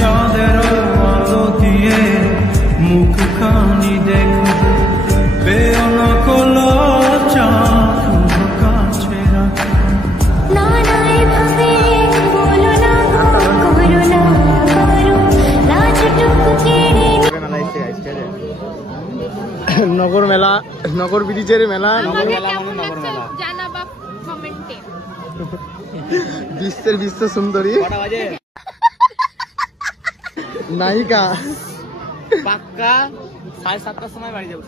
চাঁদের আলো দিয়ে মুখখানি দেখব বেনকল চাঁদ কাছে রাখব নগর মেলা, নগর ব্রিজের মেলা, বিশ্বের বিশ্ব সুন্দরী নায়িকা পাক্কা 7:30টার সময় বাড়ি যাবো।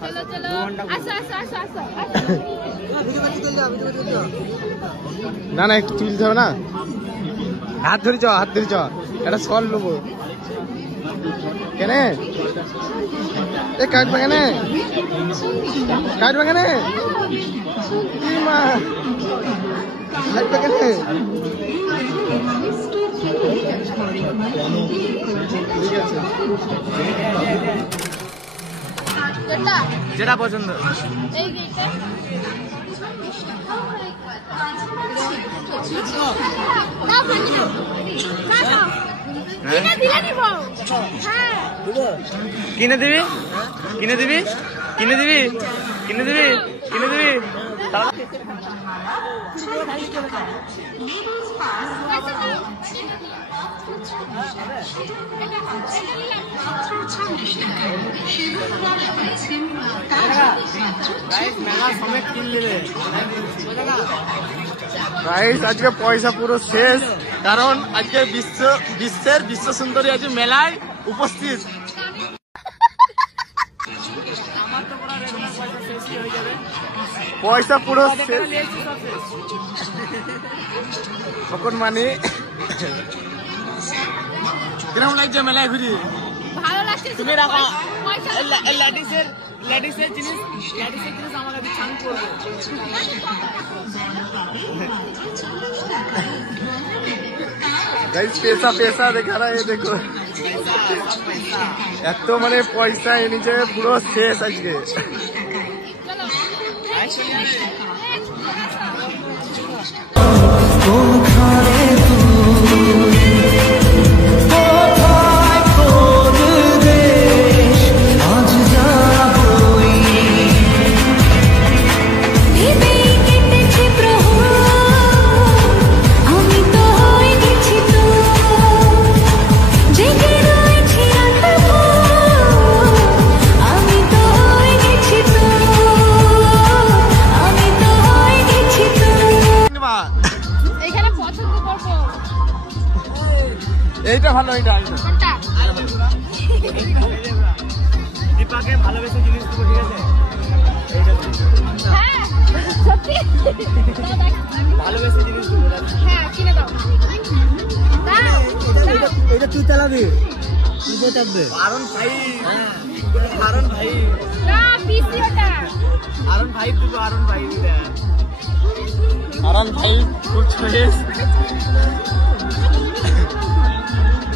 না না একটু তুলতে হবে না, হাত ধরে চ, হাত ধরে চ, একটা শল নেবো। কেন এ কাটবে, কেন কাটবে, কেন মা কাটবে, কেন ঠিক আছে যেটা পছন্দ। কিনে দিবি, কিনে দিবি, কিনে দিবি, কিনে দিবি, কিনে দিবি। আজকে পয়সা পুরো শেষ, কারণ আজকে বিশ্বের বিশ্ব সুন্দরী আজ মেলায় উপস্থিত। পয়সা পুরো শেষ কখন মানে। কিরকম লাগছে মেলায় ঘুরি? ভালো লাগছে। তুমি রাখা লেডিসের জিনিস আমার কাছে ছান করবে। पैसा पैसा देखा रहा है, देखो এত মানে পয়সা এনেছে পুরো শেষ আজকে। এইটা ভালো, এইটা দীপাকে ভালোবেসে জিনিস দেবো, ঠিক আছে? ভালোবেসে জিনিস দেবো, এটা তুই চালাবি, তুই চাপবে। আরন ভাই, আরন ভাই, আরন ভাই দেবো, আরন ভাই, আরন ভাই খুব শেষ।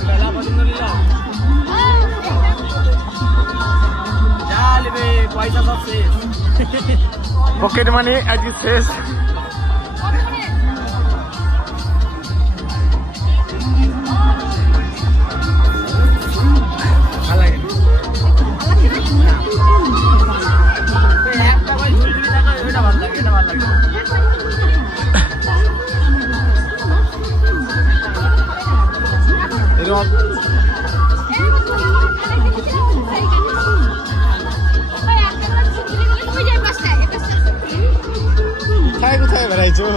মেলা পছন্দ নিলাম, যা নেবে পয়সা সব শেষ, পকেট মানি আজকে শেষ। কোথায় কোথায় বেড়াইছো?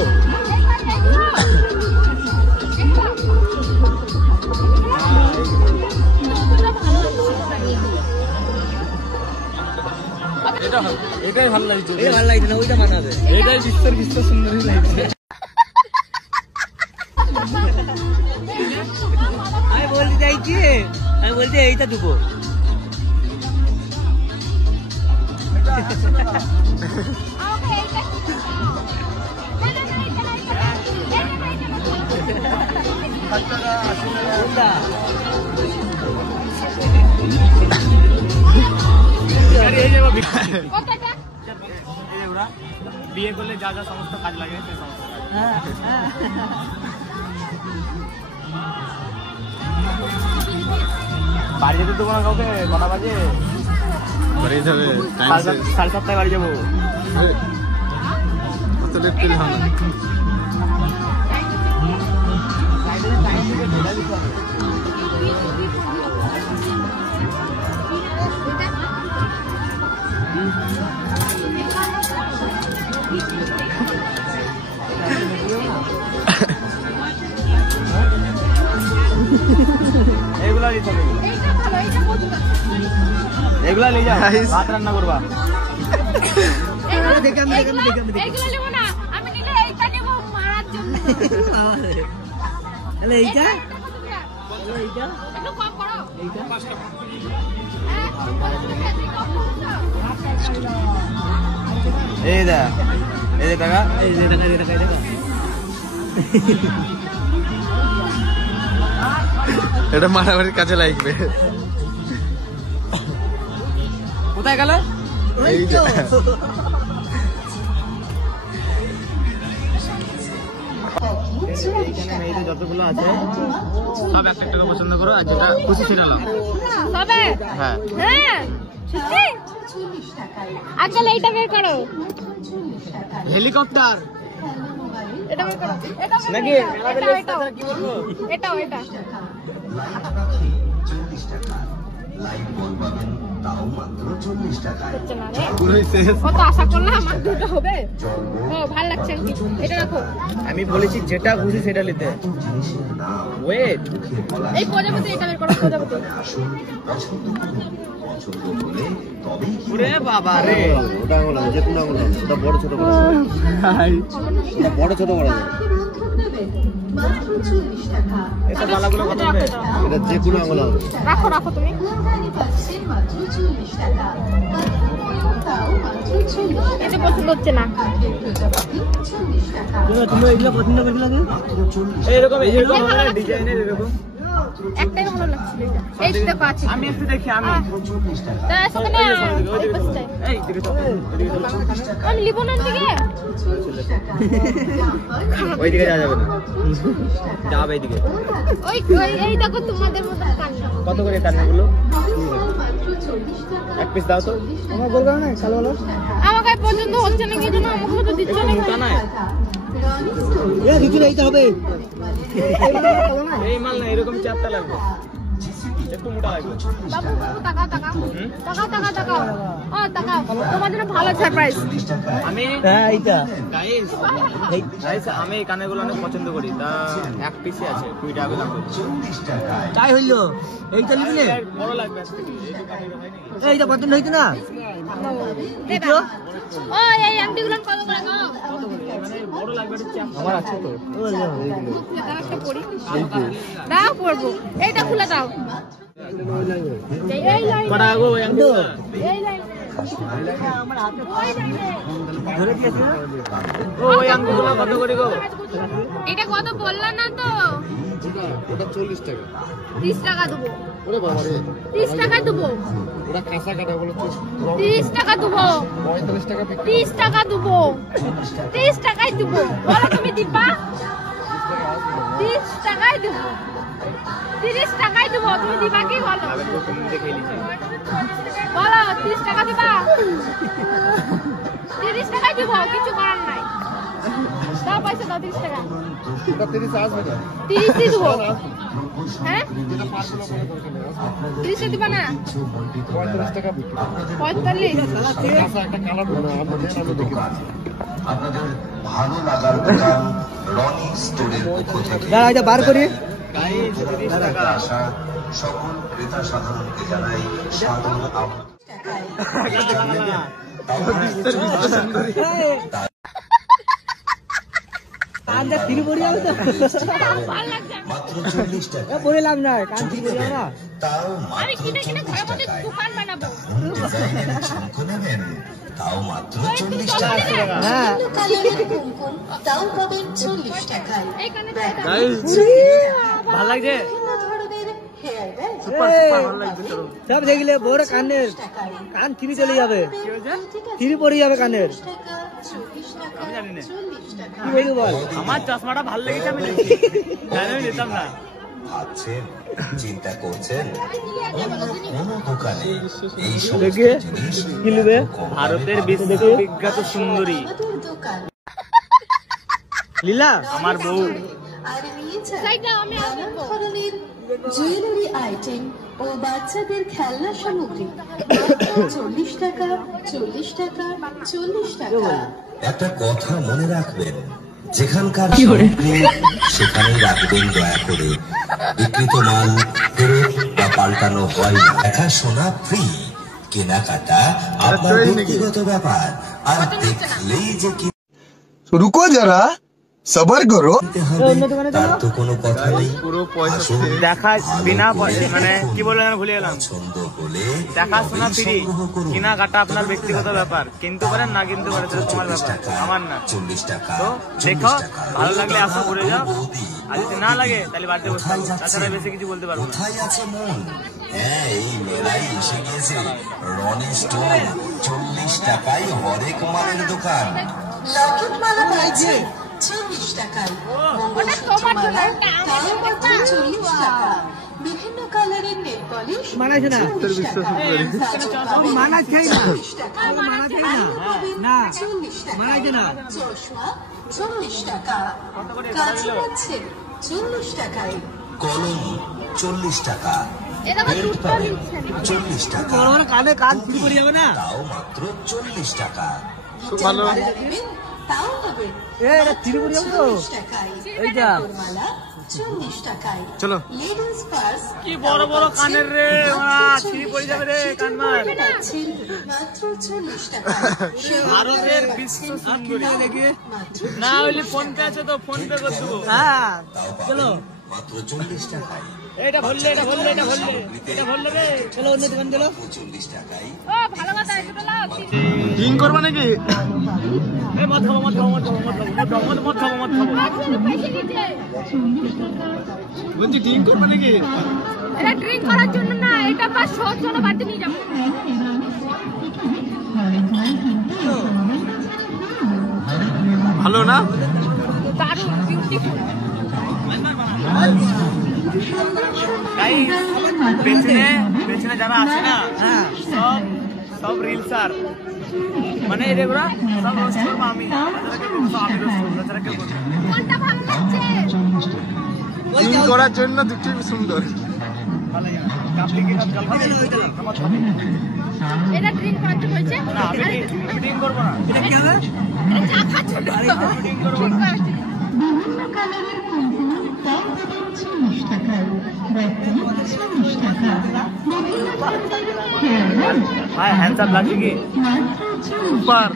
এটাই ভালো লাগছে, এটা ভালো লাগছে না, ওইটা মানাবে। এটাই বিশ্বের বিশ্ব সুন্দরী লাগছে। আমি বলতে চাইছি, আমি বলছি এইটা দেবো। বিয়ে করলে যা যা সমস্ত কাজ লাগে সেই সমস্ত কাজ। বাড়ি যেতে দেবো না কাউকে, কটা বাজে? বাড়ি যেতে হবে, 7:30 বাড়ি যাবো। অত লেট করলে হবে না। এগুলা নিয়ে যাও, ভাত রান্না করবা। এই দা, এই টাকা, এটা মারামারির কাজে লাগবে। কোথায় গেল? এই যে যতগুলো আছে সব একটা একটা পছন্দ করো, আর যেটা খুশি সেটা নাও। হ্যাঁ হ্যাঁ সত্যি? আচ্ছা এইটা বের করো, হেলিকপ্টার এটা বের করো, এটা বের নাকি? করো, এটা হচ্ছে না রে। কত আশা করলাম আমার দুটো হবে। ও ভালো লাগছে আন্টি, এটা রাখো। আমি বলেছি যেটা খুশি সেটা নিতে। ওয়েট, এই প্রজাপতি এটা বের করো, প্রজাপতি। ওরে বাবা রে, ওটা আঙুল আছে, যে কোনো আঙুল আছে, ওটা বড় ছোট করা যায়, ওটা বড় ছোট করা যায়। এটা বালাগুলো কত হবে? এটা যে কোনো আঙুল আছে। রাখো রাখো তুমি। এটা পছন্দ হচ্ছে না। তুমি এগুলো পছন্দ করছিলে না? এইরকম এইরকম ডিজাইনের এরকম একটাই ভালো লাগছে এটা। এই দেখো আছে। আমি একটু দেখি, আমি তাই সাথে না এই পাশে। এই দিকে তো আমি লিবো না দিকে। ওই দিকে যাওয়া যাবে না, যাবে এই দিকে। ওই এই দেখো তোমাদের মতো কান্না। কত করে কান্নাগুলো? এক পিস দাও তো। আমার গোল না কালো ভালো, আমাকে পছন্দ হচ্ছে না, কিছু না আমাকে তো দিচ্ছ না। মোটা নাই, এ ঋতু এইটা হবে। এই মাল না, এরকম চারটা লাগবে, একটু মোটা লাগবে। বাবু তাকাও তাকাও তাকাও তাকাও তাকাও। ও তাকাও, তোমার জন্য ভালো সারপ্রাইজ। আমি এইটা গাইস আমি এই কানেরগুলো অনেক পছন্দ করি, তা এক পিসই আছে 20 টাকা লাগবে। তাই হইলো, এইটা নিবি না? বড় লাগবে, এইটা পছন্দ হইতো না? দেখো ও এই আংটিগুলো কত করে গো? মানে বড় লাগবে, আমার আছে তো। দাও একটা পরি, দাও পরবো। এইটা খুলে দাও। এই লাইন কটা গো ওই আংটিগুলো? এই লাইন আমার হাতে ধরে দিয়েছে। ও ওই আংটিগুলো কত করে গো? এটা কত বললা না তো? ওটা 40 টাকা। 30 টাকা দেবো। ওরে বাবা রে, 30 টাকা দেবো। ওটা কাঁচা কাটা বলে 30 টাকা দেবো। 45 টাকা বিক্রি। 30 টাকা দেবো। 30 টাকাই দেবো। বলো তুমি দিবা? 30 টাকাই দেবো। 30 টাকাই দেবো, তুমি দিবা কি বলো? বলো 30 টাকা দিবা? 30 টাকাই দেবো, কিছু করার নাই। দাও পয়সা দাও, 30 টাকা। ওটা 30 আসবে না। 30 ই দেবো। হ্যাঁ 30 দিবা না? 45 টাকা বিক্রি। 45। কাঁচা একটা কালার না, আমরা দেখি। আপনাদের ভালো লাগার দোকান রনি স্টোরের পক্ষ থেকে দাঁড়া, এটা বার করি। গাইস 30 টাকা। আসা সকল ক্রেতা সাধারণকে জানাই সাদর মাত্র 40 টাকা। বললাম না, কান ঠিক করে না। তাও আমি মাত্র কিনে কিনে 40 ঘরের মধ্যে টাকায়। দোকান বানাবো। ডিজাইনের ঝুমকো নেবেন, তাও মাত্র 40 টাকা। হ্যাঁ তাও পাবেন 40 টাকায়। এইখানে গাইস ভালো লাগছে, হেয়ার ব্যান্ড সুপার সুপার ভালো লাগছে তো। সব দেখলে বড় কানের কান থ্রি চলে যাবে, থ্রি পড়ে যাবে কানের। টাকা 24 টাকা আমি জানি না, 40 টাকা। কি বলবো বল? আমার চশমাটা ভালো লেগেছে, আমি নিতাম না। ভাবছেন, চিন্তা করছেন অন্য কোনো দোকানে এই সমস্ত জিনিস ভারতের বিখ্যাত সুন্দরী আমাদের দোকান লীলা আমার বউ। আর নিয়ে যান সেইটা আমি নানা ধরনের জুয়েলারি আইটেম ও বাচ্চাদের খেলনা সামগ্রী মাত্র 40 টাকা, 40 টাকা, 40 টাকা। একটা কথা মনে রাখবেন, যেখানকার সামগ্রী সেখানেই রাখবেন দয়া করে। বিক্রিত মাল ফেরত বা পাল্টানো হয় না। দেখাশোনা ফ্রি, কেনাকাটা আপনার ব্যক্তিগত ব্যাপার। আর দেখলেই যে কি रुको जरा सबर करो কিনতে হবে তার তো কোনো কথা নেই। পুরো পয়সা আসুন, দেখা বিনা মানে কি বললেন আমি ভুলে গেলাম। পছন্দ হলে দেখাশোনা তবেই ফ্রি, সংগ্রহ করুন। কেনাকাটা আপনার ব্যক্তিগত ব্যাপার। কিনতে পারেন না কিনতে পারেন সেটা তোমার 40 ব্যাপার, টাকা, আমার না। 40 টাকা, তো 40 দেখো, টাকা। ভালো লাগলে আসো, ঘুরে যাও। বৌদি, আর যদি না লাগে তাহলে বাড়িতে বসে কোথায় থাকো। যাচ্ছেন? তাছাড়া বেশি কিছু বলতে পারবো না। কোথায় আছে মন? হ্যাঁ, এই মেলায় এসে গিয়েছে রনি স্টোর। 40 টাকায় হরেক মালের দোকান। লকেট মালা পাচ্ছে 40 টাকায়, মঙ্গলসূত্র মালা তাও মাত্র 40 টাকা, বিভিন্ন কালারের নেল পলিশ 40 টাকা, মানাচ্ছে না 40 টাকা, না 40 টাকা, চশমা 40 টাকা, কাঁচি পাচ্ছে 40 টাকায়, কলম 40 টাকা, এটা আবার বেল্ট দুধ পাবেন দিচ্ছেন। 40 টাকা, কানে কাজ ফ্রি করে যাবে না। তাও মাত্র 40 টাকা। ভালো। মালা নেবেন তাও হবে 40 টাকায়, মালা 40 টাকায়, চলো। লেডিস পার্স কি বড় বড় কানের রে, ছিঁড়ে পড়ে যাবে রে কানমার। পাচ্ছেন মাত্র 40 টাকায়, ভারতের বিশ্ব সুন্দরী মাত্র না হইলে ফোন পে আছে তো ফোন পে করে দেবো। তাও পাবেন মাত্র 40 টাকায়। এটা ভরলে এটা ভরলে এটা ভরলে এটা ভরলে রে। চলো অন্য দোকান চলো। 40 টাকায় ও ভালো কথা, এটা লাও। ডিং করবা নাকি? এ মত খাবো মত খাবো মত খাবো মত খাবো মত খাবো মত খাবো। আচ্ছা, পয়সা দিতে। বলছি ডিং করবা নাকি? এটা ড্রিঙ্ক করার জন্য না, এটা বা শোর জন্য বাড়িতে নিয়ে যাবো। ভালো না? দারুণ বিউটিফুল। গাইস পেছনে পেছনে যারা আছে না সব সব রিলসার মানে এগুলা সব রোস্ট করবো আমি। তাদেরকে বলবো সব আমি রোস্ট করবো, তাদেরকে বলবো কোনটা ভালো লাগছে? ডিং করার জন্য দুটোই সুন্দর। কাপড়ি কাজ কাল আমার খাবে এটা ড্রিঙ্ক করার জন্য হয়েছে। না আমি মিটিং করবো না। এটা কি হবে? এটা চা খাচ্ছ তো? ড্রিঙ্ক করার জন্য। ভাই হ্যান্ডসাপ লাগছে কি? সুপার।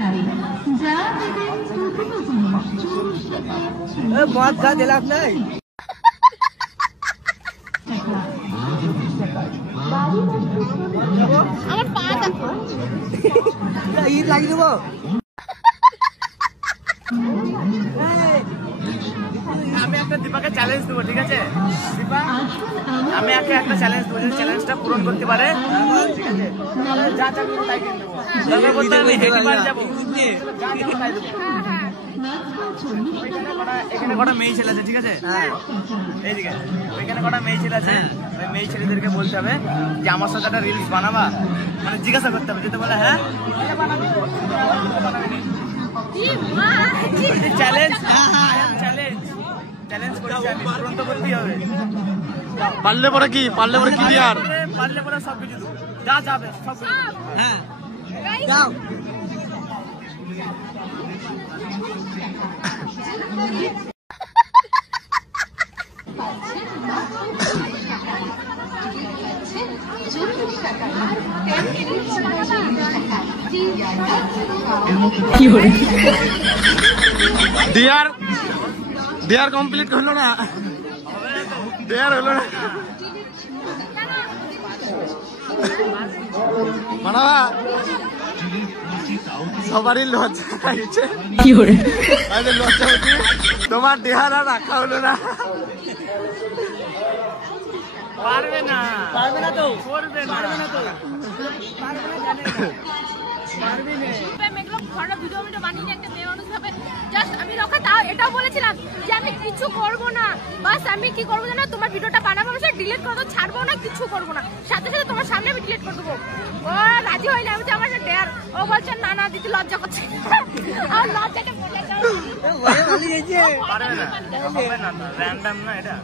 মদ খা দিলাম নাই। আমার পা দেখো। ঈদ লাগিয়ে দেবো। আমি একটা দীপাকে চ্যালেঞ্জ দেবো, ঠিক আছে দীপা? আমি একটা চ্যালেঞ্জ দেবো, যদি চ্যালেঞ্জটা পূরণ করতে পারে ঠিক আছে তাহলে যা চাইবে তাই কিনে দেবো। দরকার পড়লে আমি হেঁটে বাড়ি যাবো, যা চাইবে তাই দেবো। এখানে কটা মেয়ে ছেলে আছে, ঠিক আছে? এইদিকে ওইখানে কটা মেয়ে ছেলে আছে, ওই মেয়ে ছেলেদেরকে বলতে হবে যে আমার সাথে একটা রিলস বানাবা, মানে জিজ্ঞাসা করতে হবে, যেতে বলে হ্যাঁ চ্যালেঞ্জ চ্যালেঞ্জ চ্যালেঞ্জ করেছি আমি, পূরণ তো করতেই হবে। পারলে পরে কি? পারলে পরে কি আর? পারলে পরে সব কিছু দেবো, যা যাবে সব কিছু। হ্যাঁ যাও। ডিয়ার কমপ্লিট হলো না, ডিয়ার হলো না। মানাবা সবারই লজ্জা লাগছে, লজ্জা হচ্ছে। তোমার দেহারা রাখা হলো না। পারবে না তো করবে না তো আমি রক্ষা তাও এটাও বলেছিলাম যে আমি কিছু করবো না, বাস আমি কি করবো জানো, তোমার ভিডিওটা বানাবো ডিলিট করবো, ছাড়বো না, কিছু করবো না, সাথে সাথে তোমার সামনে আমি ডিলিট করে দেবো। ও রাজি হয়নি, আমি আমার ডেয়ার। ও বলছে না না দিদি লজ্জা করছে, আর লজ্জাটা বলে দাও। র্যান্ডম না এটা,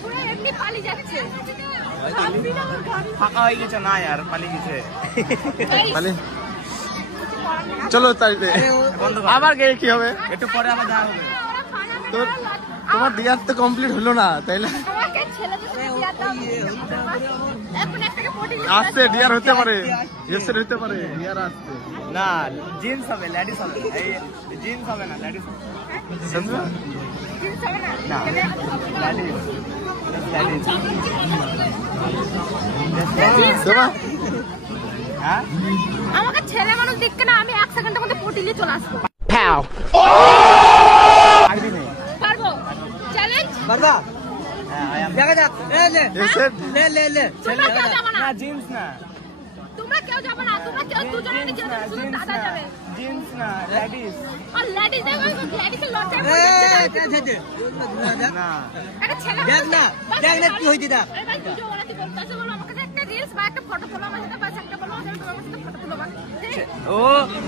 পুরো এমনি পালিয়ে যাচ্ছে। ফাঁকা হয়ে গেছে না यार, পালিয়ে গেছে। চলো তাইলে আবার গিয়ে কি হবে, একটু পরে আবার দেখা হবে। তোর তোমার দিয়ার তো কমপ্লিট হলো না তাইলে আসছে ডিয়ার হতে পারে, ইয়েসের হতে পারে, ডিয়ার আসছে না জিন্স হবে, লেডিস হবে, এই জিন্স হবে না, লেডিস হবে না, লেডিস তোমার হ্যাঁ। আমাকে ছেলে মানুষ দেখতে না, আমি 1 সেকেন্ডের মধ্যে পটিলে চলে আসবো। পারবো চ্যালেঞ্জ পারবা? দেখা যাক। তোমরা কেউ যাবে না, জিন্স না, তোমরা কেউ যাবে না, তোমরা কেউ দুজনে নিচে যাবে, শুধু দাদা যাবে। জিন্স না, লেডিস আর লেডিস যাবে, লেডিসের লজ্জা না। একটা ছেলে দেখ না, দেখ না কি হইছে দা। এবার ভিডিও বানাতে বলতাছে, বলো আমাকে একটা রিলস বা একটা ফটো তোলো, আমার সাথে বাস একটা বলো, আমি তোমার সাথে ফটো তুলবো। ও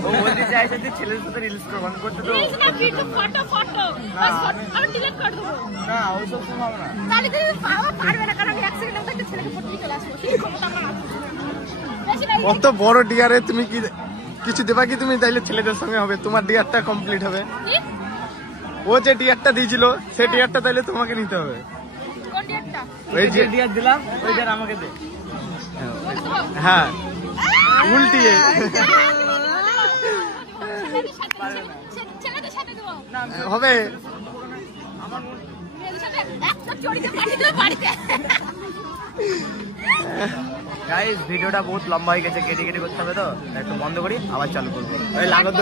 বলতে চাইছে যে ছেলের সাথে রিলস করতে তো রিলস না, ভিডিও ফটো বাস আমি ডিলিট করে দেবো। না, ওই সব সম্ভব না। তাহলে তুমি পারবে না, কারণ আমি 1 সেকেন্ডের মধ্যে একটা ছেলেকে পটিয়ে চলে আসবো, সেই ক্ষমতা আমার আছে। বেশি নাই। অত বড় ডিয়ারে তুমি কি কিছু দেবা কি তুমি, তাইলে ছেলেদের সঙ্গে হবে, তোমার ডিয়ারটা কমপ্লিট হবে। কি? ও যে ডিয়ারটা দিয়েছিল সেই ডিয়ারটা তাইলে তোমাকে নিতে হবে। কোন ডেটটা? ওই যে ডিয়ার দিলাম, ওই ডিয়ার আমাকে দে। হ্যাঁ উল্টিয়ে ছেলেদের সাথে দেবো। হবে। মেয়েদের সাথে একটা চড়িতে পাঠিয়ে দেবো বাড়িতে। গাইস ভিডিওটা বহুত লম্বা হয়ে গেছে, কেটে কেটে করতে হবে, তো একটু বন্ধ করি আবার চালু করবো। ওই লাগত